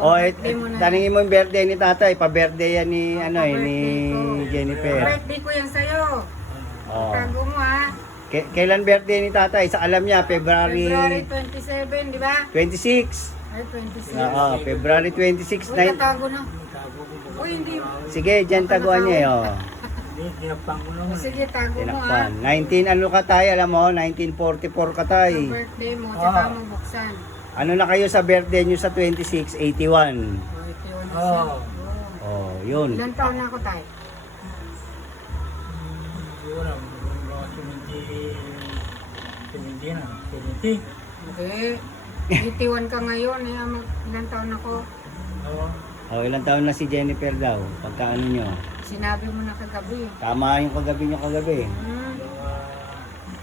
Oh, birthday mo na. taningin mo yung birthday ni tatay. Pa-birthday yan ni, ni Jennifer. Birthday ko yan sa'yo. Oh. Tago mo ha. Kailan birthday ni tatay? Sa alam niya, February February 27, di ba? 26. Ay, 26. Oo, February 26. Uy, katago na. Uy, hindi. Sige, dyan taguan niya eh. Oh. O, sige, tago mo ha. Tinakpan. 19 ano ka tayo, alam mo? 1944 ka tayo. Ang birthday mo, tsaka magbuksan. Ano na kayo sa birthday nyo sa 26? 81. O, ito yun na siya. Oh, yun. Ilan taon na ako tayo? Hindi. 81 ka ngayon. Eh, ilan taon ako? Oh, ilang taon na si Jennifer daw? Pagka ano nyo? Sinabi mo na kagabi. Tama yung kagabi nyo kagabi.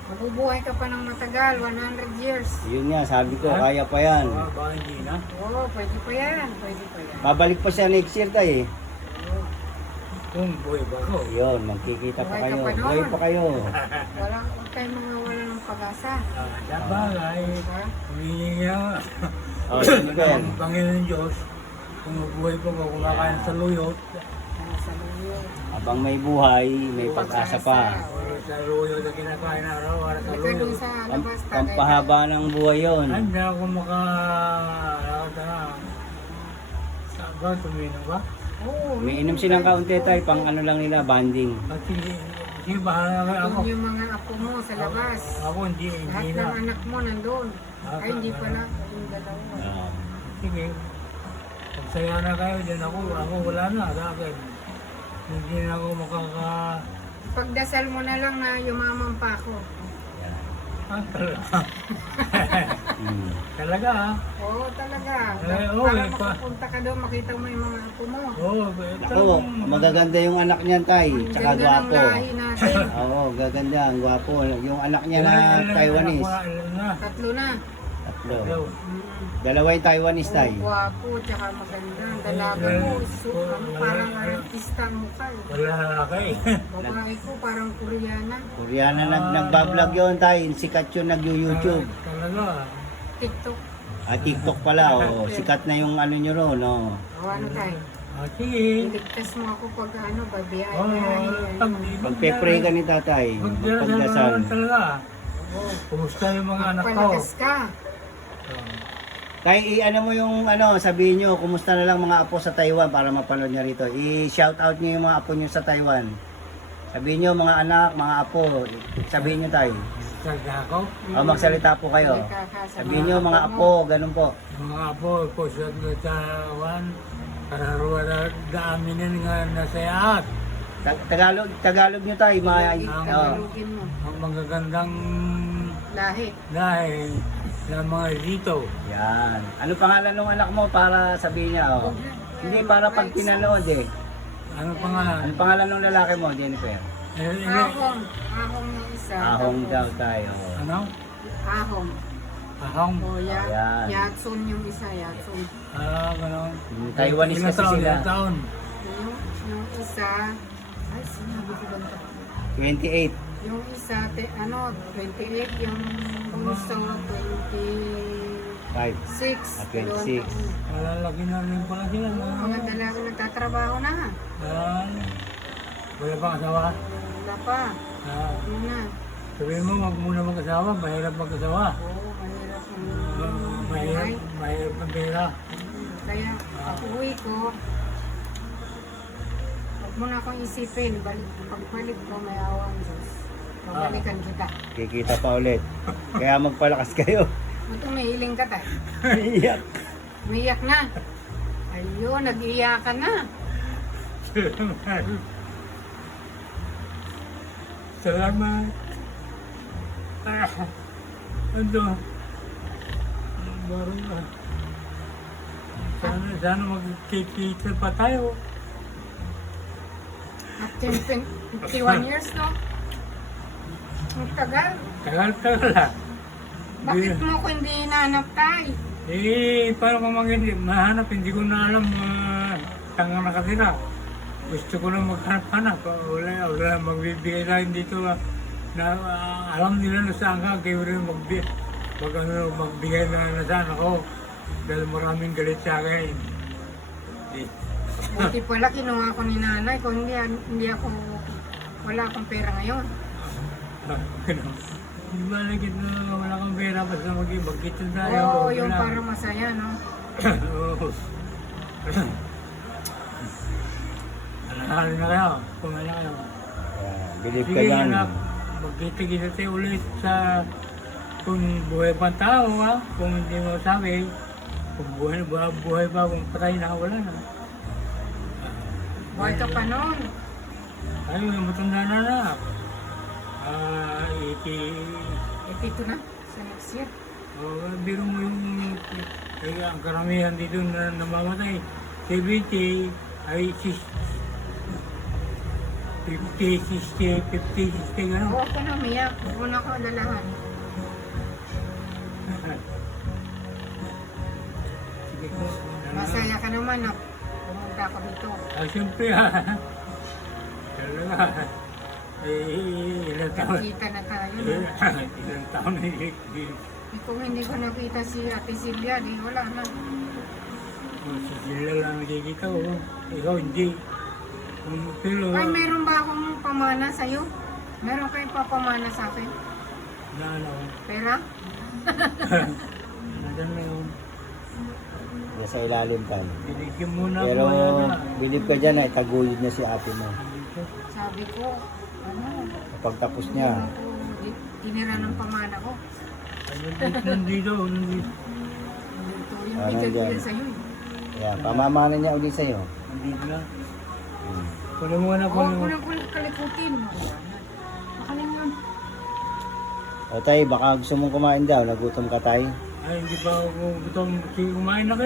Mabubuhay ka pa ng matagal, 100 years. Yun nga, sabi ko, kaya pa yan. Oo, pwede pa yan. Pwede pa yan. Babalik pa siya next year tayo eh. Kung buhay ba ko? Yun, magkikita pa Buhay ka kayo. pa noon. Buhay pa kayo. Huwag tayo mga wala ng pag-asa. Dabagay, Diba? humingi nga. Oh, Jennifer. Ang Panginoon Diyos, kung mabuhay pa ko, kumakain sa luyot, Sa luyo. Habang may buhay, may pag-asa pa. or sa luyot na kinakain araw-araw sa Halika dun luyot. sa labas. tagay Pampahaba ng buhay yun. Hindi ako makalakad na. Ba, tuminom ba? Oo, Umiinom silang kaunti tayo, pang ano lang nila, banding. At sige, bahala na ako. Yung mga apo mo sa labas. Ako hindi Lahat na. ng anak mo nandun. Ay, hindi pala. Yung dalawa. Ah, Sige, pagsaya na kayo, din ako wala na sa akin. Hindi na ako Pagdasal mo na lang na yumaman pa ako. talaga. mm. Talaga ha? Oo, talaga. Oo, Para eh, makapunta ka doon, makita mo yung mga apo mo. Oo, Ako, magaganda yung anak niyan tay, Ang tsaka ganda ng gwapo. lahi natin. Oo, gaganda, ang gwapo. Yung anak niya na Taiwanese. Tatlo na. Tatlo. Dalawa yung Taiwanese tay. Oo, gwapo, tsaka maganda. Ang dalaga mo, parang artista ang mukha. eh. Wala na kayo. Babae ko, parang Koreana. Koreana nagbablog yun tay, sikat yun nag-YouTube. Talaga. TikTok. TikTok pala, oh. Sikat na yung ano nyo ron, no. O ano tayo? Sige. Iligtas mo ako pag ano, Oo, babiyahe. Pagpe-pray ka ni tatay, magpagdasal. Talaga. Kumusta yung mga anak ko? Palakas ka. Tay, ano mo yung ano, sabihin nyo, kumusta na lang mga apo sa Taiwan para mapanood nyo rito. I-shout out nyo yung mga apo nyo sa Taiwan. Sabihin nyo mga anak, mga apo, sabihin nyo tayo. Talaga ako. Magsalita po kayo. Sabihin nyo mga apo, ganun po. Mga apo ko sa Tawan, kararuwa na daaminin nga nasayaat. Tagalog nyo tayo, mga, Tagalogin mo. Ang magagandang Lahi. dahil ng mga dito. yan. Ano pangalan ng anak mo para sabihin niya, oh. Hindi para pag pinanood eh. Ano pangalan? Ano pangalan ng lalaki mo, Jennifer? Ahong. Ahong yung isa. Ahong Tapos, daw tayo. Ano? Ahong. Ahong. O, Ayan. Yatsun yung isa. Yatsun. Gano'n. Taiwanese kasi sila. Ilang taon? Yung isa, ay sinabi ko ba ito? 28. Yung isa, 28, yung bunso, 26. 26. Malalaki na rin pala sila. Mga dalaga nagtatrabaho na. Wala pang asawa? Wala pa. Ano na? Sabihin mo, wag muna mag-asawa. Mahirap mag-asawa. Oo, mahirap ang Mahirap, buhay. mahirap ang pera. Kaya, pag uwi ko, huwag mo na akong isipin. Pagbalik ko, may awa ang Diyos. Babalikan kita. Kikita pa ulit. Kaya magpalakas kayo. Ba't umihiling ka tayo? Iyak. Umiyak na. Ayun, nag-iyakan na. Salamat. Ano? Barang na. Sana magkikita pa tayo. After 51 years, no? Ang tagal. Tagal lang. Bakit mo ako hindi hinahanap tayo? Paano ko mahanap? Hindi ko na alam tangang nakatira. Gusto ko na maghanap-hanap. Wala magbibigay na dito na alam nila na saan ka. Kaya rin magbigay na saan ako. Dahil maraming galit sa akin. Buti pala kinuha ko ni nanay. Kung hindi ako, wala akong pera ngayon. Hindi ba lagi na wala kang pera basta mag-ito tayo. Oo, yung wala. para masaya, no? Oo. Alahali na kayo. Kumala kayo. Believe ka Sige yan. anak, magkita-kita tayo ulit sa kung buhay pa ang tao ha. Kung hindi mo sabi, kung buhay pa, kung patay na, wala na. Buhay ka pa noon. Ay, matanda na na. Ito na, sa next year. Biro mo yung ang karamihan dito na namamatay. 70 ay 50, 60, 50, 60, gano'n. Huwag ka na umiyak. Huwag na ka alalahan. Sige po. Masaya ka naman na pumunta ka dito. Siyempre ha. Talaga. Ilang taon. Kita na tayo. No? Ilang taon na Kung hindi ko nakita si Ate Silvia, di wala na. si Sila lang nakikita ko. Ikaw hindi. Pero Ay, meron ba akong pamana sa'yo? Meron kayong papamana sa akin? na ano, Pera? nadan na yun. Nasa ilalim ka. Binigyan muna Pero ako yan na. believe ka dyan na itaguyod niya si ate mo. Dito. Sabi ko, ano? Kapag tapos niya, Tinira ng pamana ko. Ay, nandito. Ito yung Ano bigay ko yan? yan sa'yo. yeah, pamamana niya ulit sa'yo. Nandito na. Hmm. Kunin mo na, Oo, kunin mo. kulang kalikutin. Makalim yun. O tay, baka gusto mong kumain daw. Nagutom ka tay. Ay, hindi pa ako gutom. Sige, kumain na kayo.